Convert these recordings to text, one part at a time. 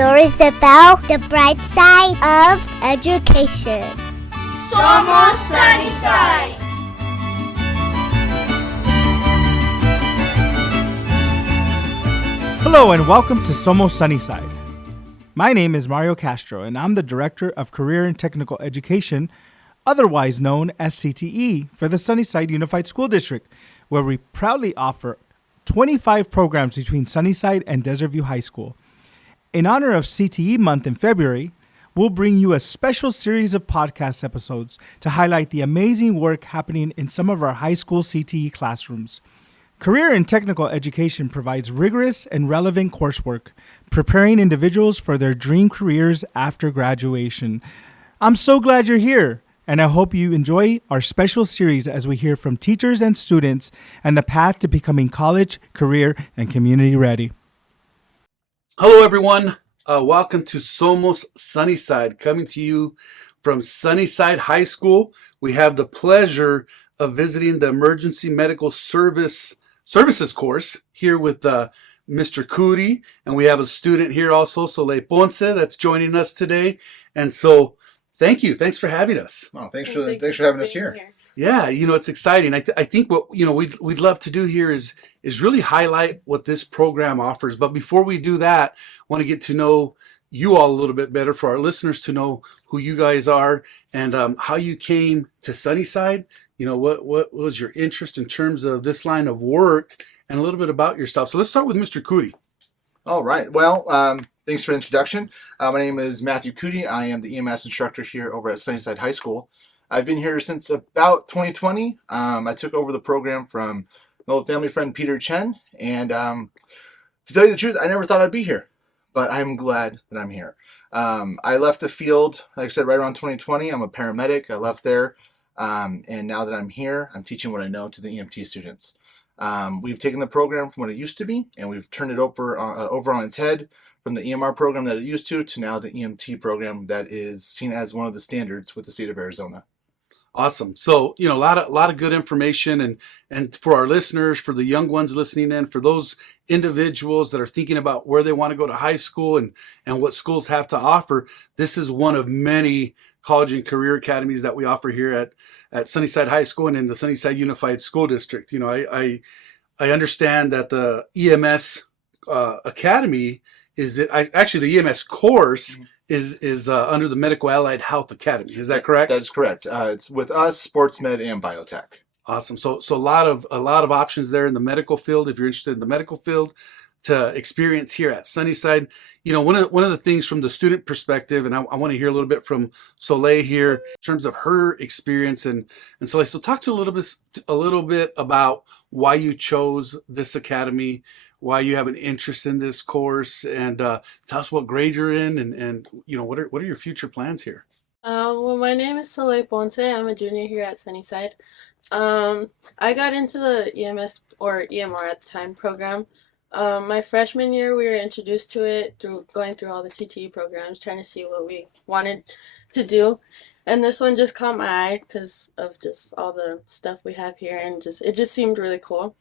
stories about the bright side of education. Somos Sunnyside! Hello and welcome to Somos Sunnyside. My name is Mario Castro and I'm the Director of Career and Technical Education, otherwise known as CTE, for the Sunnyside Unified School District, where we proudly offer 25 programs between Sunnyside and Desert View High School. In honor of CTE month in February, we'll bring you a special series of podcast episodes to highlight the amazing work happening in some of our high school CTE classrooms. Career and Technical Education provides rigorous and relevant coursework, preparing individuals for their dream careers after graduation. I'm so glad you're here, and I hope you enjoy our special series as we hear from teachers and students and the path to becoming college, career, and community ready. Hello, everyone. Welcome to Somos Sunnyside, coming to you from Sunnyside High School. We have the pleasure of visiting the Emergency Medical Services course here with Mr. Coody, and we have a student here also, Soleil Ponce, that's joining us today. And so, thank you. Thanks for having us. Oh, thanks for having us here. Yeah, it's exciting. I think what we'd love to do here is really highlight what this program offers. But before we do that, I want to get to know you all a little bit better, for our listeners to know who you guys are and how you came to Sunnyside. What was your interest in terms of this line of work, and a little bit about yourself. So let's start with Mr. Coody. All right. Well, thanks for the introduction. My name is Matthew Coody. I am the EMS instructor here over at Sunnyside High School. I've been here since about 2020. I took over the program from an old family friend, Peter Chen. And to tell you the truth, I never thought I'd be here, but I'm glad that I'm here. I left the field, like I said, right around 2020. I'm a paramedic. I left there. And now that I'm here, I'm teaching what I know to the EMT students. We've taken the program from what it used to be, and we've turned it over on its head, from the EMR program that it used to now the EMT program that is seen as one of the standards with the state of Arizona. Awesome. So, a lot of good information, and for our listeners, for the young ones listening in, for those individuals that are thinking about where they want to go to high school and what schools have to offer, this is one of many college and career academies that we offer here at Sunnyside High School and in the Sunnyside Unified School District. I understand that the EMS academy actually the EMS course is under the Medical Allied Health Academy. Is that correct? That is correct. It's with us, sports med and biotech. Awesome. So a lot of options there in the medical field. If you're interested in the medical field, to experience here at Sunnyside. One of the things from the student perspective, and I want to hear a little bit from Soleil here in terms of her experience, and Soleil. So talk to a little bit about why you chose this academy, why you have an interest in this course, and tell us what grade you're in, and what are your future plans here. Well, my name is Soleil Ponce. I'm a junior here at Sunnyside. I got into the EMS, or EMR at the time, program. My freshman year, we were introduced to it through going through all the CTE programs, trying to see what we wanted to do. And this one just caught my eye because of just all the stuff we have here, and it just seemed really cool.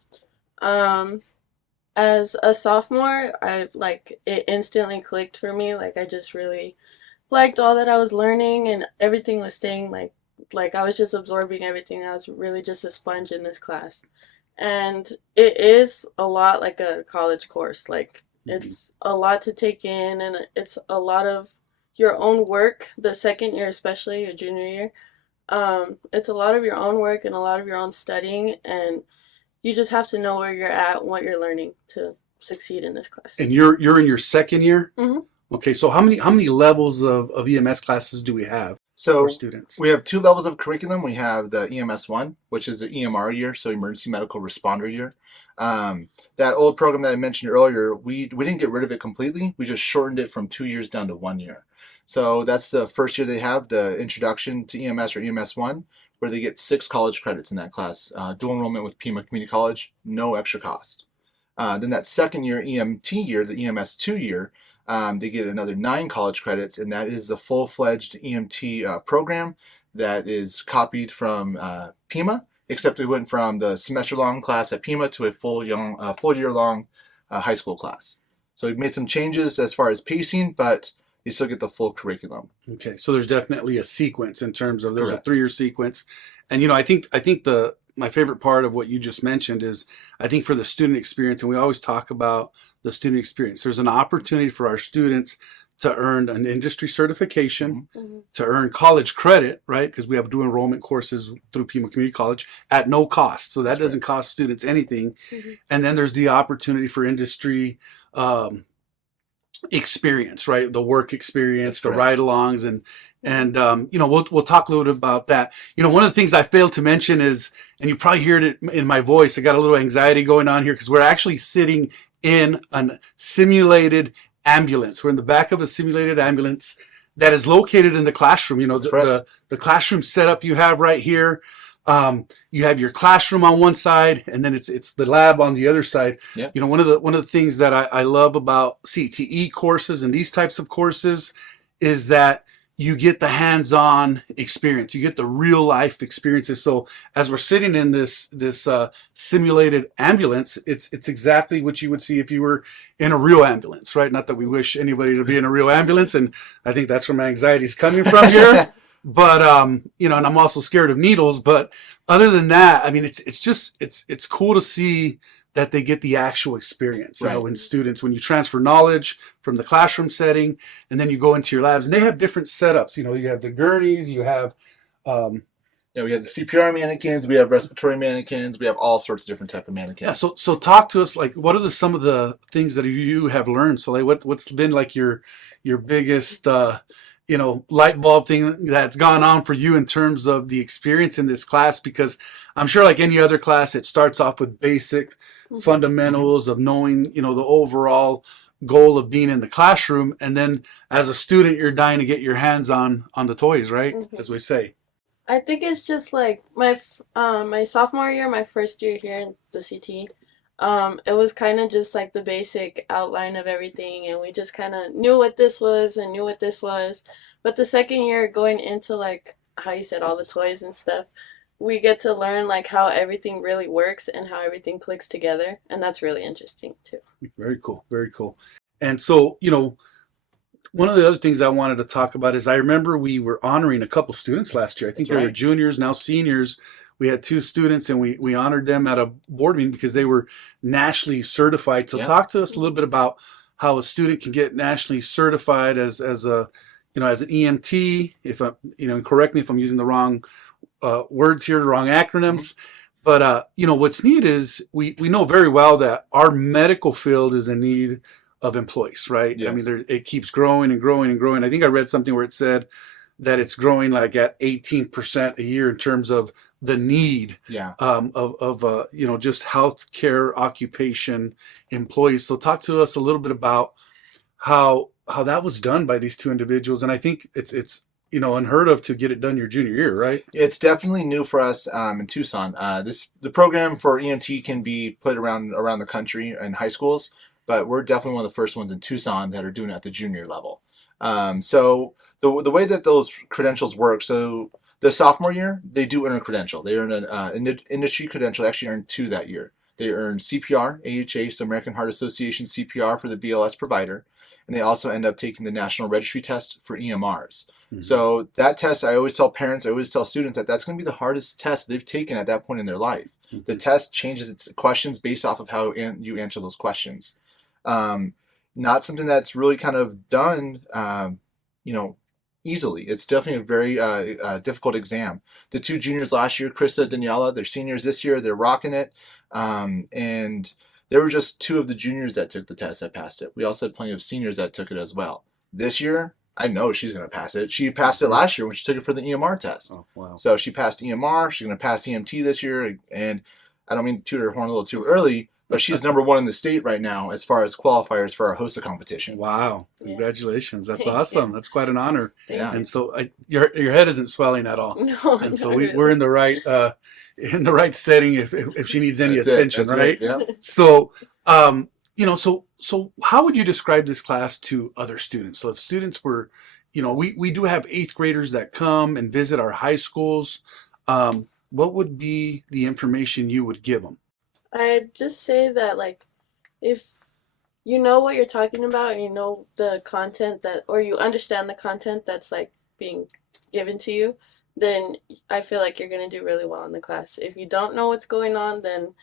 As a sophomore, it instantly clicked for me. I just really liked all that I was learning, and everything was staying like I was just absorbing everything. I was really just a sponge in this class. And it is a lot like a college course. It's a lot to take in, and it's a lot of your own work. The second year, especially your junior year, it's a lot of your own work and a lot of your own studying, and you just have to know where you're at and what you're learning to succeed in this class. And you're in your second year? Mm-hmm. Okay, so how many levels of EMS classes do we have? So for students? We have 2 levels of curriculum. We have the EMS 1, which is the EMR year, so Emergency Medical Responder year. That old program that I mentioned earlier, we didn't get rid of it completely. We just shortened it from 2 years down to 1 year. So that's the first year they have, the Introduction to EMS, or EMS 1, where they get 6 college credits in that class. Dual enrollment with Pima Community College, no extra cost. Then that second year, EMT year, the EMS 2 year, they get another 9 college credits, and that is the full-fledged EMT program that is copied from Pima, except it went from the semester-long class at Pima to a full year-long high school class. So we've made some changes as far as pacing, but you still get the full curriculum. Okay, so there's definitely a sequence in terms of there's Correct. a 3-year sequence, and I think my favorite part of what you just mentioned is I think for the student experience, and we always talk about the student experience. There's an opportunity for our students to earn an industry certification, to earn college credit, right? Because we have dual enrollment courses through Pima Community College at no cost, so that doesn't cost students anything. And then there's the opportunity for industry experience, right? The work experience, the ride-alongs, and we'll talk a little bit about that. One of the things I failed to mention is, and you probably heard it in my voice, I got a little anxiety going on here because we're actually sitting in a simulated ambulance. We're in the back of a simulated ambulance that is located in the classroom. The classroom setup you have right here. You have your classroom on one side, and then it's the lab on the other side. Yep. One of the things that I love about CTE courses and these types of courses is that you get the hands-on experience. You get the real life experiences. So as we're sitting in this simulated ambulance, it's exactly what you would see if you were in a real ambulance, right? Not that we wish anybody to be in a real ambulance, and I think that's where my anxiety is coming from here. But and I'm also scared of needles. But other than that, I mean, it's cool to see that they get the actual experience. In students, when you transfer knowledge from the classroom setting, and then you go into your labs, and they have different setups. You have the gurneys, you have we have the CPR mannequins, we have respiratory mannequins, we have all sorts of different type of mannequins. Yeah. So talk to us, like, what are some of the things that you have learned? So, like, what's been like your biggest light bulb thing that's gone on for you in terms of the experience in this class? Because I'm sure, like any other class, it starts off with basic fundamentals of knowing, the overall goal of being in the classroom. And then as a student, you're dying to get your hands on the toys, right? As we say. I think it's just like my sophomore year, my first year here in the CT. It was kind of just like the basic outline of everything, and we just kind of knew what this was and knew what this was. But the second year, going into like how you said all the toys and stuff, we get to learn like how everything really works and how everything clicks together, and that's really interesting too. Very cool, very cool. And so, one of the other things I wanted to talk about is I remember we were honoring a couple students last year. I think they were juniors, now seniors. We had 2 students, and we honored them at a board meeting because they were nationally certified. So talk to us a little bit about how a student can get nationally certified as an EMT. If and correct me if I'm using the wrong words here, the wrong acronyms. But what's neat is we know very well that our medical field is in need of employees, right? Yes. I mean, it keeps growing and growing and growing. I think I read something where it said that it's growing like at 18% a year in terms of the need of just healthcare occupation employees. So talk to us a little bit about how that was done by these 2 individuals. And I think it's unheard of to get it done your junior year, right? It's definitely new for us in Tucson. The program for EMT can be put around the country in high schools, but we're definitely one of the first ones in Tucson that are doing it at the junior level. So the way that those credentials work, so the sophomore year, they do earn a credential. They earn an industry credential. They actually earn 2 that year. They earn CPR, AHA, so American Heart Association CPR for the BLS provider, and they also end up taking the National Registry Test for EMRs. So that test, I always tell parents, I always tell students that that's going to be the hardest test they've taken at that point in their life. The test changes its questions based off of how you answer those questions. Not something that's really kind of done, easily. It's definitely a very difficult exam. The 2 juniors last year, Krista, Daniela, they're seniors this year. They're rocking it. And there were just 2 of the juniors that took the test that passed it. We also had plenty of seniors that took it as well. This year, I know she's going to pass it. She passed it last year when she took it for the EMR test. Oh, wow. So she passed EMR. She's going to pass EMT this year. And I don't mean to toot her horn a little too early, but she's number 1 in the state right now as far as qualifiers for our HOSA competition. Wow! Congratulations! That's awesome. That's quite an honor. Yeah. And so your head isn't swelling at all. No, And so not really. we're in the right setting if she needs any attention, right? Yeah. So so how would you describe this class to other students? So if students were, we do have 8th graders that come and visit our high schools. What would be the information you would give them? I'd just say that, like, if you know what you're talking about and you know the content that, or you understand the content that's like being given to you, then I feel like you're going to do really well in the class. If you don't know what's going on, then,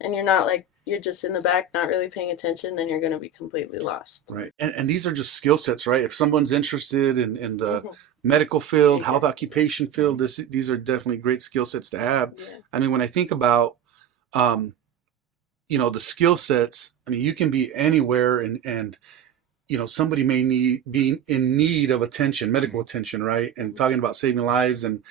and you're not like, you're just in the back, not really paying attention, then you're going to be completely lost. Right. And these are just skill sets, right? If someone's interested in the medical field, health occupation field, these are definitely great skill sets to have. Yeah. I mean, when I think about, the skill sets, I mean, you can be anywhere and somebody may be in need of attention, medical attention, right? And talking about saving lives and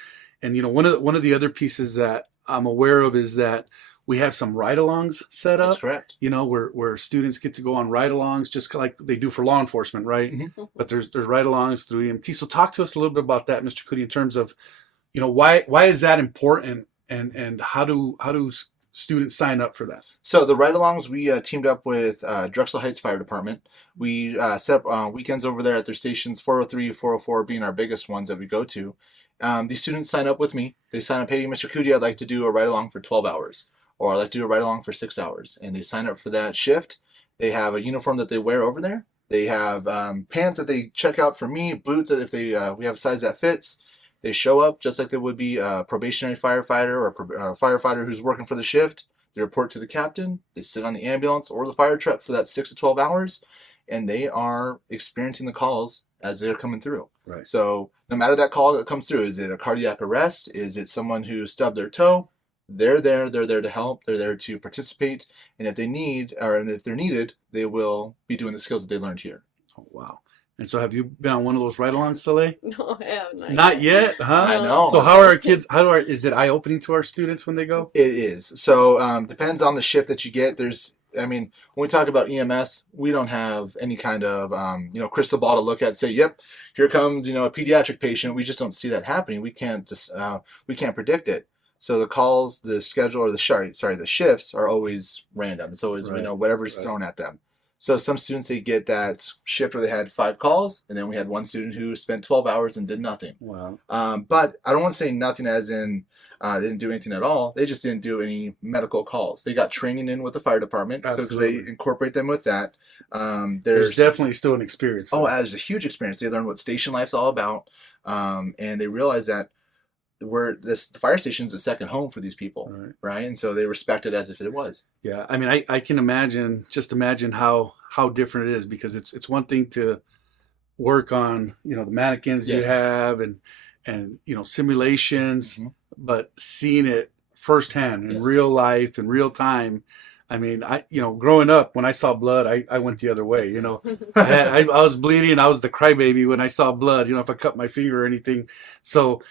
one of the other pieces that I'm aware of is that we have some ride-alongs set up. That's correct. Where students get to go on ride-alongs just like they do for law enforcement, right? Mm-hmm. But there's ride-alongs through EMT. So talk to us a little bit about that, Mr. Coody, in terms of, why is that important and how do students sign up for that? So the ride-alongs, we teamed up with Drexel Heights Fire Department. We set up weekends over there at their stations, 403, 404 being our biggest ones that we go to. These students sign up with me. They sign up, hey, Mr. Coody, I'd like to do a ride-along for 12 hours. Or I'd like to do a ride-along for 6 hours. And they sign up for that shift. They have a uniform that they wear over there. They have pants that they check out for me, boots that if we have a size that fits. They show up just like they would be a probationary firefighter or a firefighter who's working for the shift. They report to the captain. They sit on the ambulance or the fire truck for that 6 to 12 hours. And they are experiencing the calls as they're coming through. Right. So no matter that call that comes through, is it a cardiac arrest? Is it someone who stubbed their toe? They're there to help. They're there to participate. And if they're needed, they will be doing the skills that they learned here. Oh, wow. And so have you been on one of those ride-alongs, Soleil? No, I have not. Not yet, huh? I know. So how are our kids, is it eye-opening to our students when they go? It is. So depends on the shift that you get. When we talk about EMS, we don't have any kind of, crystal ball to look at and say, yep, here comes, a pediatric patient. We just don't see that happening. We can't predict it. So the calls, the schedule, or the shifts are always random. It's always, whatever's thrown at them. So some students, they get that shift where they had 5 calls, and then we had one student who spent 12 hours and did nothing. Wow. But I don't want to say nothing as in they didn't do anything at all. They just didn't do any medical calls. They got training in with the fire department, because they incorporate them with that. There's definitely still an experience. Oh, there's a huge experience. They learn what station life's all about, and they realize that the fire station is a second home for these people, right? And so they respect it as if it was. Yeah, I mean, I can imagine how different it is, because it's one thing to work on, the mannequins you have and simulations, but seeing it firsthand in real life, in real time. I mean, growing up, when I saw blood, I went the other way. I was bleeding. I was the crybaby when I saw blood. If I cut my finger or anything. So,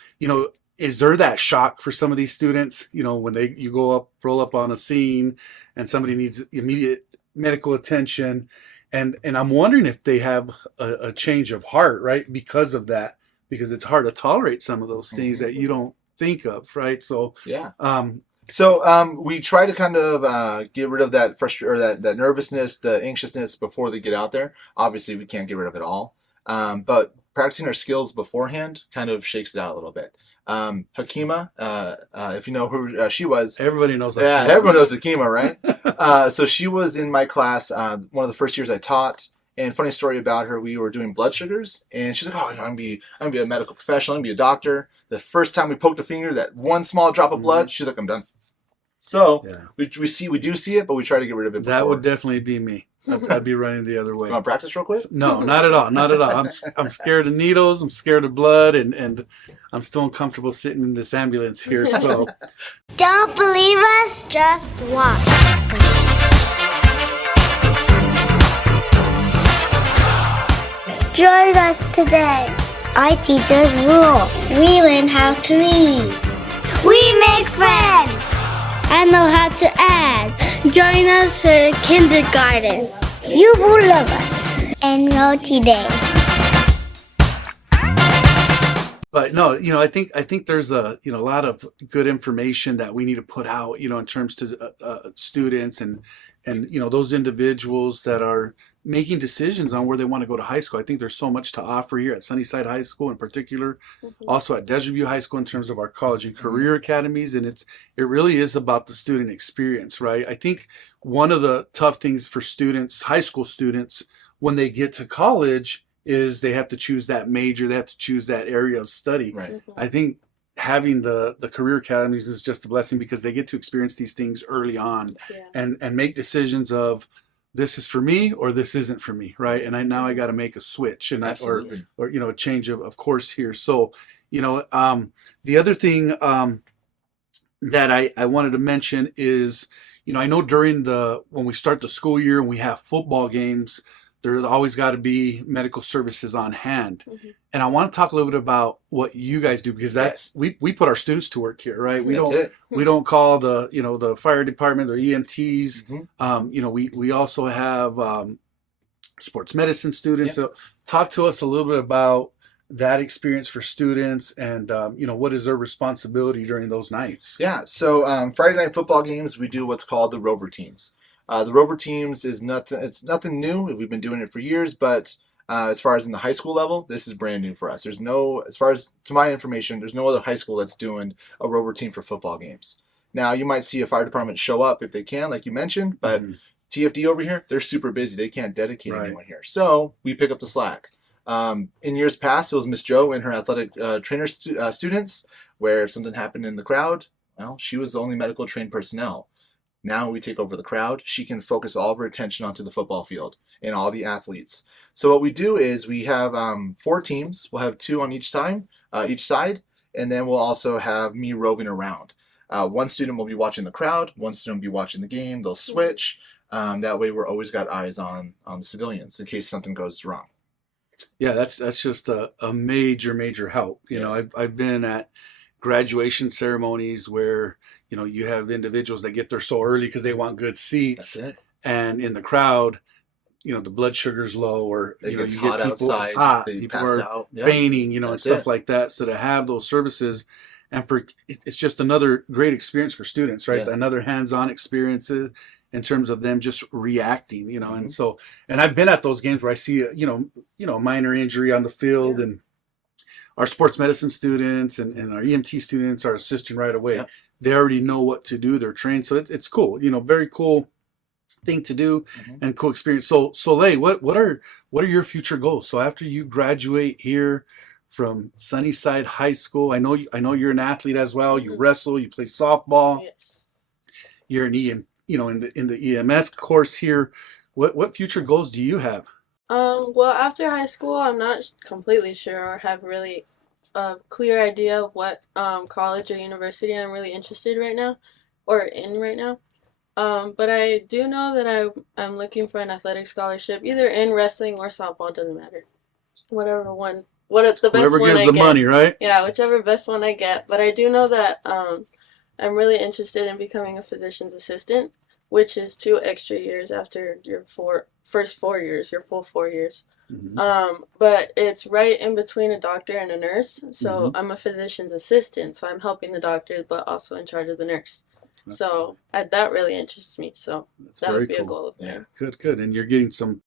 is there that shock for some of these students? When you roll up on a scene, and somebody needs immediate medical attention, and I'm wondering if they have a change of heart, right? Because of that, because it's hard to tolerate some of those things that you don't think of, right? So yeah. So we try to kind of get rid of that that nervousness, the anxiousness before they get out there. Obviously, we can't get rid of it all, but practicing our skills beforehand kind of shakes it out a little bit. Hakima, if you know who she was. Everybody knows Hakima. Yeah, everyone knows Hakima, right? So she was in my class one of the first years I taught. And funny story about her, we were doing blood sugars, and she's like, "Oh, I'm gonna be a medical professional. I'm gonna be a doctor." The first time we poked a finger, that one small drop of blood, she's like, "I'm done." So we do see it, but we try to get rid of it. That would definitely be me. I'd be running the other way. You want to practice real quick? No, not at all. Not at all. I'm scared of needles. I'm scared of blood, and I'm still uncomfortable sitting in this ambulance here. So Don't believe us? Just watch. Join us today. Our teachers rule. We learn how to read. We make friends. I know how to add. Join us for kindergarten. You will love us. Enroll today. But no, I think there's a lot of good information that we need to put out, in terms to students and and those individuals that are making decisions on where they want to go to high school. I think there's so much to offer here at Sunnyside High School in particular, also at Desert View High School in terms of our college and career academies, and it really is about the student experience, right? I think one of the tough things for students, high school students, when they get to college is they have to choose that major, they have to choose that area of study. Right. I think having the career academies is just a blessing because they get to experience these things early on and make decisions of this is for me or this isn't for me, right? And now I got to make a switch and or a change of course here. So the other thing that I wanted to mention is I know during when we start the school year and we have football games, there's always got to be medical services on hand. And I want to talk a little bit about what you guys do because we put our students to work here, right? We don't call the fire department or EMTs. We also have sports medicine students. So talk to us a little bit about that experience for students and what is their responsibility during those nights. So Friday night football games, we do what's called the Rover teams. The Rover teams is nothing new. We've been doing it for years, but as far as in the high school level, this is brand new for us. As far as to my information, there's no other high school that's doing a Rover team for football games. Now, you might see a fire department show up if they can, like you mentioned, but TFD over here, they're super busy. They can't dedicate anyone here. So we pick up the slack. In years past, it was Miss Joe and her athletic trainer students, where if something happened in the crowd, well, she was the only medical trained personnel. Now we take over the crowd. She can focus all of her attention onto the football field and all the athletes. So what we do is we have 4 teams. We'll have 2 on each side, and then we'll also have me roving around. One student will be watching the crowd. One student will be watching the game. They'll switch. That way we're always got eyes on the civilians in case something goes wrong. Yeah, that's just a major help. I've been at graduation ceremonies where you have individuals that get there so early because they want good seats, and in the crowd, the blood sugar's low, or it gets you hot get people, outside. it's hot, they people pass are out. fainting, and stuff like that. So to have those services, and it's just another great experience for students, right? Another hands-on experience in terms of them just reacting, and I've been at those games where I see a minor injury on the field and our sports medicine students and our EMT students are assisting right away. They already know what to do. They're trained. So it's cool, very cool thing to do and cool experience. So Soleil, what are your future goals? So after you graduate here from Sunnyside High School, I know you're an athlete as well. You wrestle, you play softball. Yes. You're an in the EMS course here. What future goals do you have? Well, after high school, I'm not completely sure or have really a clear idea of what college or university I'm really interested right now. But I do know that I'm looking for an athletic scholarship, either in wrestling or softball, doesn't matter. Whatever the best Whoever one I gives the get. money, right? Yeah, whichever best one I get. But I do know that I'm really interested in becoming a physician's assistant, which is 2 extra years after your first 4 years, your full 4 years. But it's right in between a doctor and a nurse. So I'm a physician's assistant. So I'm helping the doctor, but also in charge of the nurse. So that really interests me. So that would be a goal of mine. Good. And you're getting some,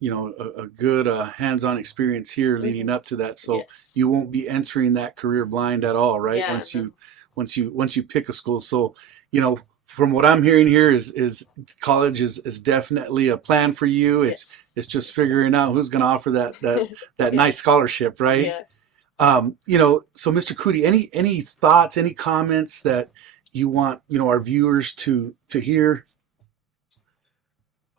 a good hands-on experience here leading up to that. So you won't be entering that career blind at all, right? Once you pick a school. So, from what I'm hearing here is college is definitely a plan for you. It's just figuring out who's going to offer that nice scholarship, right? So Mr. Coody, any thoughts, any comments that you want our viewers to hear?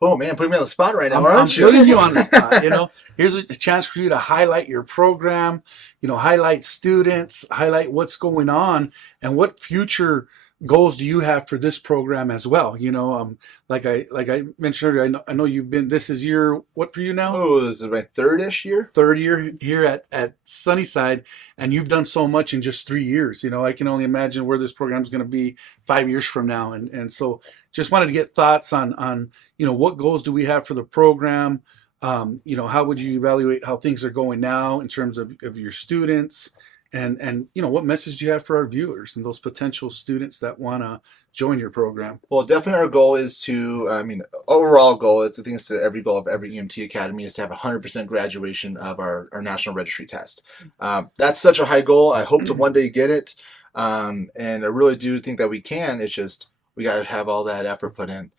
Oh man, putting me on the spot right now, I'm putting you on the spot. Here's a chance for you to highlight your program, highlight students, highlight what's going on, and what future goals do you have for this program as well? Like I mentioned earlier, I know you've been. This is what for you now? Oh, this is my third-ish year. Third year here at Sunnyside, and you've done so much in just 3 years. I can only imagine where this program is going to be 5 years from now, and so just wanted to get thoughts on what goals do we have for the program. How would you evaluate how things are going now in terms of your students and what message do you have for our viewers and those potential students that want to join your program? Well, definitely our goal is to, overall goal, it's, I think it's every goal of every EMT academy is to have 100% graduation of our national registry test. That's such a high goal. I hope to one day get it. And I really do think that we can. It's just, we got to have all that effort put in.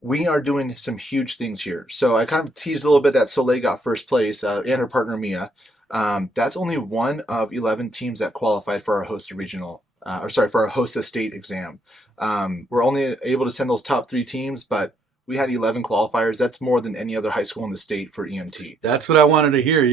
We are doing some huge things here. So I kind of teased a little bit that Soleil got first place and her partner Mia. That's only one of 11 teams that qualified for our HOSA regional, for our HOSA state exam. We're only able to send those top 3 teams, but we had 11 qualifiers. That's more than any other high school in the state for EMT. That's what I wanted to hear.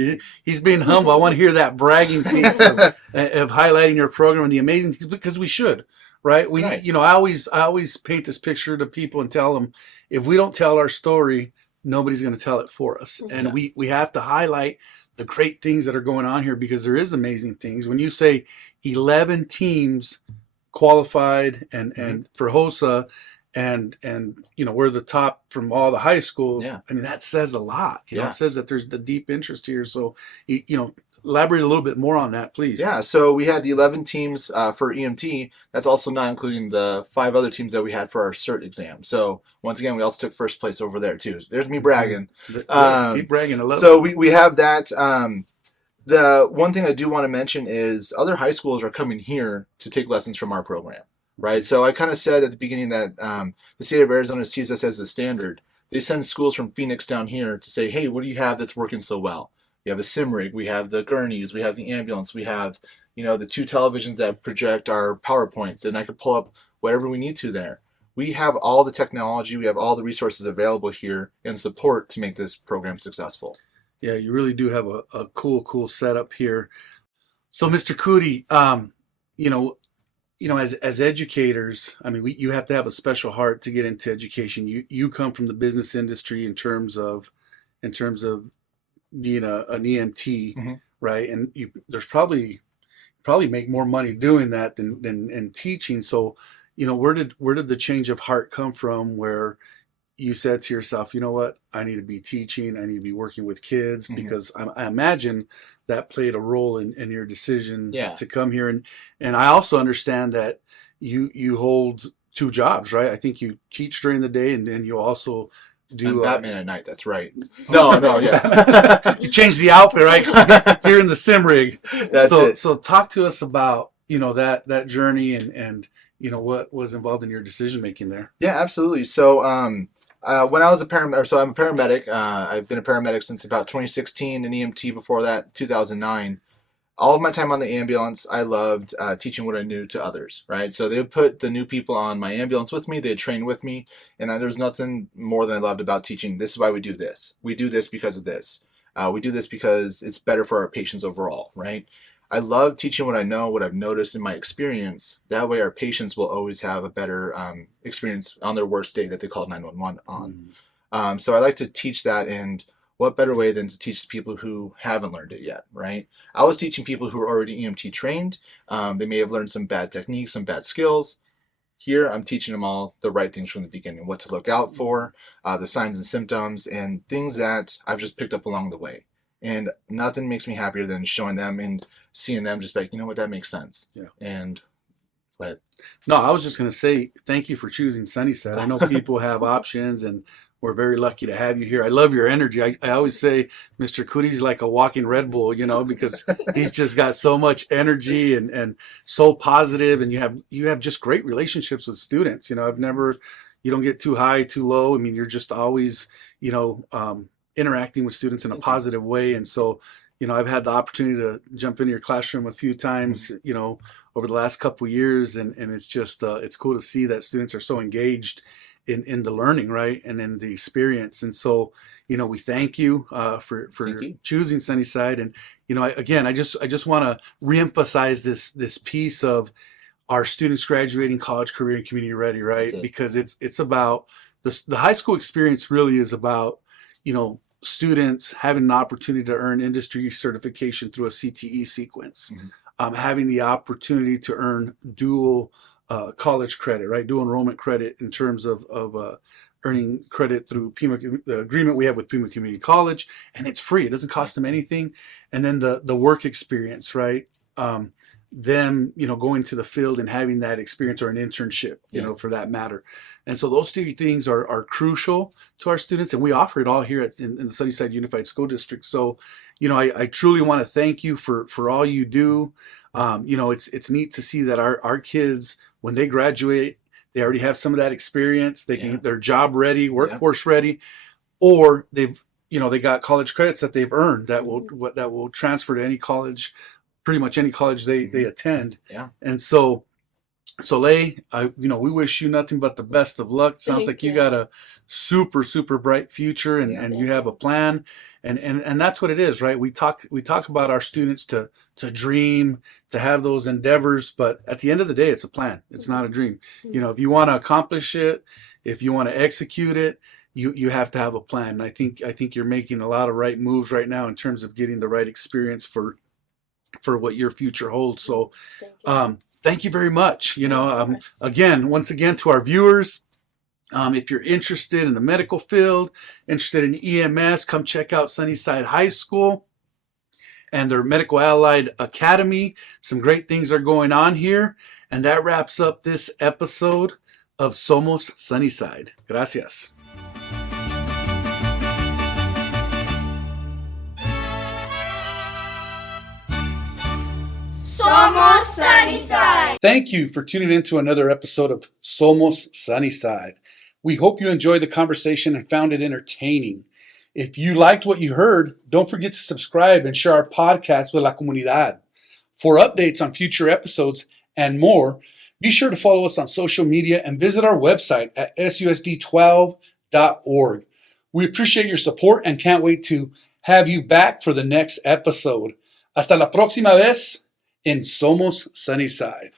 He's being humble. I want to hear that bragging piece of highlighting your program and the amazing things, because we should, right? Right. I always paint this picture to people and tell them, if we don't tell our story, nobody's going to tell it for us. And we have to highlight the great things that are going on here, because there is amazing things. When you say 11 teams qualified and for HOSA, and we're the top from all the high schools. Yeah. I mean, that says a lot. Yeah. It says that there's the deep interest here. So elaborate a little bit more on that, please. Yeah, so we had the 11 teams for EMT. That's also not including the 5 other teams that we had for our CERT exam. So once again, we also took first place over there too. There's me bragging. Keep bragging. I love so it. we have that. The one thing I do want to mention is other high schools are coming here to take lessons from our program, right? So I kind of said at the beginning that the state of Arizona sees us as a standard. They send schools from Phoenix down here to say, hey, what do you have that's working so well? We have a sim rig, we have the gurneys, we have the ambulance, we have, the 2 televisions that project our PowerPoints, and I could pull up whatever we need to there. We have all the technology, we have all the resources available here and support to make this program successful. Yeah, you really do have a cool setup here. So, Mr. Coody, as educators, I mean, you have to have a special heart to get into education. You come from the business industry in terms of being an EMT, right? And there's probably make more money doing that than teaching. So, where did the change of heart come from, where you said to yourself, you know what, I need to be teaching, I need to be working with kids, because I imagine that played a role in your decision to come here. And I also understand that you hold 2 jobs, right? I think you teach during the day, and then you also do Batman at night. That's right. No, yeah. You changed the outfit, right? Here in the sim rig. That's it. So talk to us about that journey and what was involved in your decision making there. Yeah, absolutely. So when I was a paramedic, so I'm a paramedic. I've been a paramedic since about 2016, and EMT before that, 2009. All of my time on the ambulance, I loved teaching what I knew to others, right? So they would put the new people on my ambulance with me, they'd train with me, and there was nothing more than I loved about teaching. This is why we do this. We do this because of this. We do this because it's better for our patients overall, right? I love teaching what I know, what I've noticed in my experience. That way our patients will always have a better experience on their worst day that they call 911 on. So I like to teach that, and what better way than to teach people who haven't learned it yet, right? I was teaching people who are already EMT trained. They may have learned some bad techniques, some bad skills. Here, I'm teaching them all the right things from the beginning, what to look out for, the signs and symptoms, and things that I've just picked up along the way. And nothing makes me happier than showing them and seeing them just like, that makes sense. Yeah. But no, I was just going to say, thank you for choosing Sunnyside. I know people have options, and we're very lucky to have you here. I love your energy. I always say Mr. Coody's like a walking Red Bull, because he's just got so much energy and so positive, and you have just great relationships with students. You don't get too high, too low. I mean, you're just always, interacting with students in a positive way. And so, I've had the opportunity to jump into your classroom a few times, over the last couple of years, and it's just it's cool to see that students are so engaged in the learning, right, and in the experience. And so, we thank you for choosing Sunnyside. And I just want to reemphasize this piece of our students graduating college, career, and community ready, right? Because it's about the high school experience. Really is about students having an opportunity to earn industry certification through a CTE sequence, having the opportunity to earn dual college credit, right? Dual enrollment credit in terms of earning credit through Pima, the agreement we have with Pima Community College, and it's free. It doesn't cost them anything. And then the work experience, right? Them, going to the field and having that experience, or an internship, for that matter. And so those two things are crucial to our students, and we offer it all here in the Sunnyside Unified School District. So, I truly want to thank you for all you do. It's neat to see that our kids, when they graduate, they already have some of that experience. They're job ready, workforce ready, or they got college credits that they've earned that will transfer to any college, pretty much any college they attend. Yeah. And so, Soleil, we wish you nothing but the best of luck. Sounds like you got a super, super bright future, and you have a plan, and that's what it is, right? We talk about our students to dream, to have those endeavors, but at the end of the day, it's a plan. It's not a dream. If you want to accomplish it, if you want to execute it, you have to have a plan. And I think you're making a lot of right moves right now in terms of getting the right experience for what your future holds. So, thank you very much. Once again, to our viewers, if you're interested in the medical field, interested in EMS, come check out Sunnyside High School and their Medical Allied Academy. Some great things are going on here. And that wraps up this episode of Somos Sunnyside. Gracias. Somos Sunnyside. Thank you for tuning in to another episode of Somos Sunnyside. We hope you enjoyed the conversation and found it entertaining. If you liked what you heard, don't forget to subscribe and share our podcast with la comunidad. For updates on future episodes and more, be sure to follow us on social media and visit our website at susd12.org. We appreciate your support and can't wait to have you back for the next episode. Hasta la próxima vez en Somos Sunnyside.